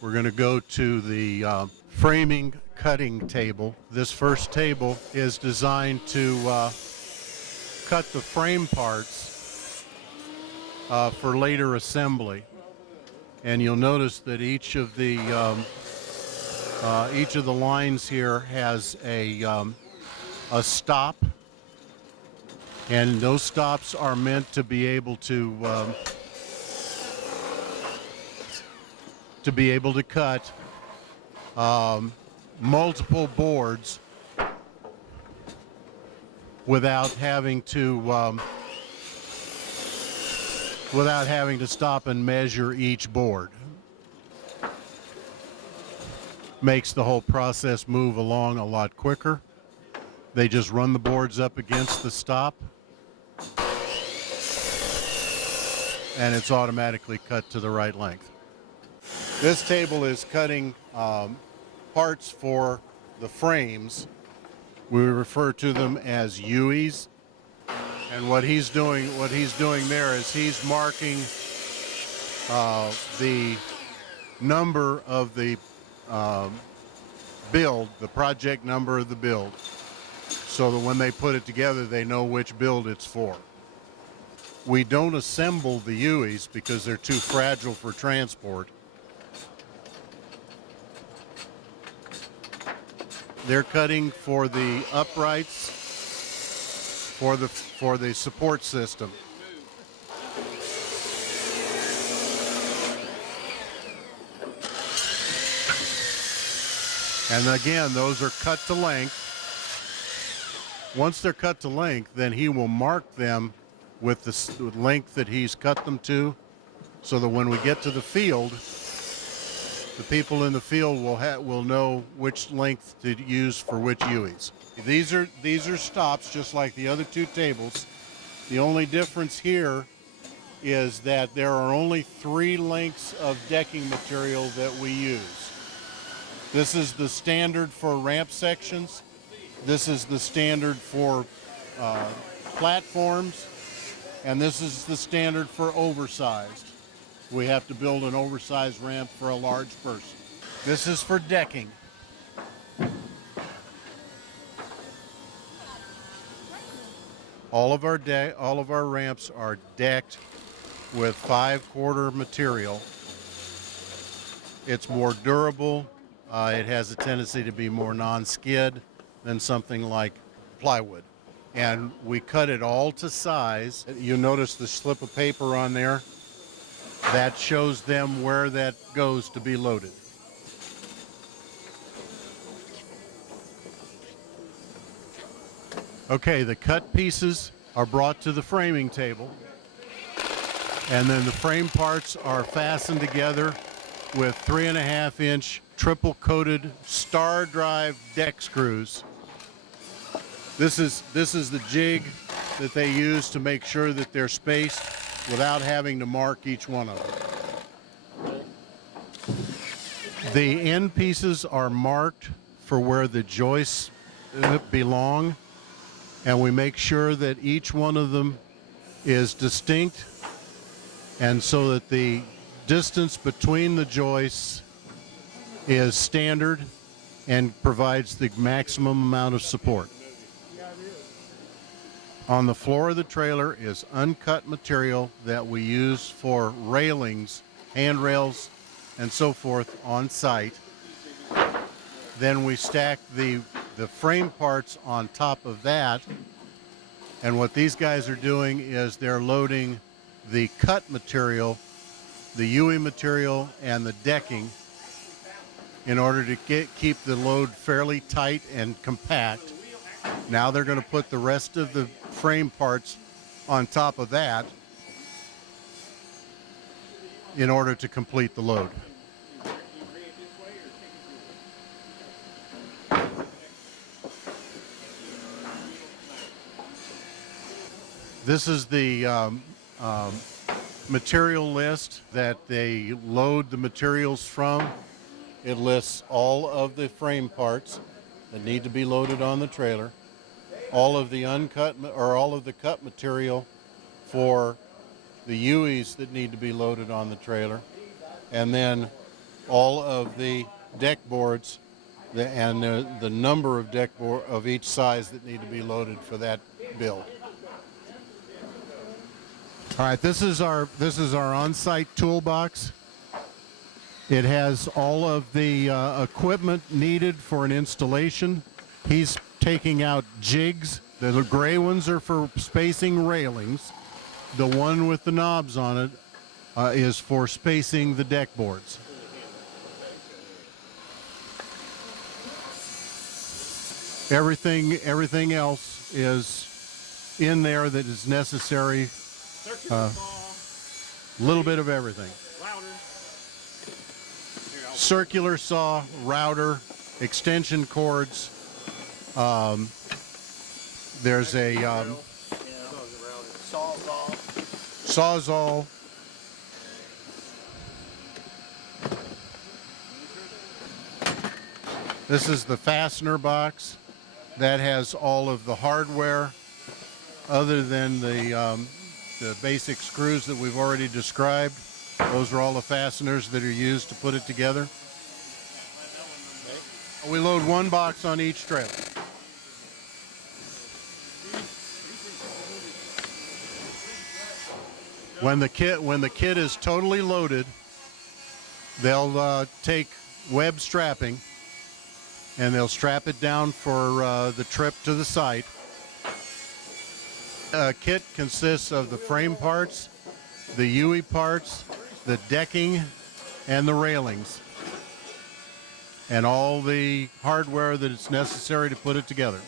We're going to go to the framing cutting table. This first table is designed to cut the frame parts for later assembly. And you'll notice that each of the lines here has a stop, and those stops are meant to be able to cut multiple boards without having to stop and measure each board. Makes the whole process move along a lot quicker. They just run the boards up against the stop, and it's automatically cut to the right length. This table is cutting parts for the frames. We refer to them as UEs. And what he's doing there is he's marking the number of the build, the project number of the build, so that when they put it together, they know which build it's for. We don't assemble the UEs because they're too fragile for transport. They're cutting for the uprights for the support system. And again, those are cut to length. Once they're cut to length, then he will mark them with the length that he's cut them to, so that when we get to the field, the people in the field will know which length to use for which UEs. These are stops just like the other two tables. The only difference here is that there are only 3 lengths of decking material that we use. This is the standard for ramp sections. This is the standard for platforms, and this is the standard for oversized. We have to build an oversized ramp for a large person. This is for decking. All of our ramps are decked with 5/4 material. It's more durable. It has a tendency to be more non-skid than something like plywood. And we cut it all to size. You notice the slip of paper on there? That shows them where that goes to be loaded. Okay, the cut pieces are brought to the framing table, and then the frame parts are fastened together with 3.5-inch triple coated star drive deck screws. This is the jig that they use to make sure that they're spaced without having to mark each one of them. The end pieces are marked for where the joists belong, and we make sure that each one of them is distinct, and so that the distance between the joists is standard and provides the maximum amount of support. On the floor of the trailer is uncut material that we use for railings, handrails, and so forth on site. Then we stack the frame parts on top of that, and what these guys are doing is they're loading the cut material, the UE material, and the decking in order to keep the load fairly tight and compact. Now they're going to put the rest of the frame parts on top of that in order to complete the load. This is the material list that they load the materials from. It lists all of the frame parts that need to be loaded on the trailer, all of the uncut or all of the cut material for the UEs that need to be loaded on the trailer, and then all of the deck boards and the number of deck board of each size that need to be loaded for that build. All right, this is our on-site toolbox. It has all of the equipment needed for an installation. He's taking out jigs. The gray ones are for spacing railings. The one with the knobs on it is for spacing the deck boards. Everything else is in there that is necessary. Little bit of everything. Circular saw, router, extension cords. There's a sawzall. This is the fastener box that has all of the hardware, other than the basic screws that we've already described. Those are all the fasteners that are used to put it together. We load one box on each trailer. When the kit is totally loaded, they'll take web strapping and they'll strap it down for the trip to the site. Kit consists of the frame parts, the UE parts, the decking, and the railings, and all the hardware that is necessary to put it together.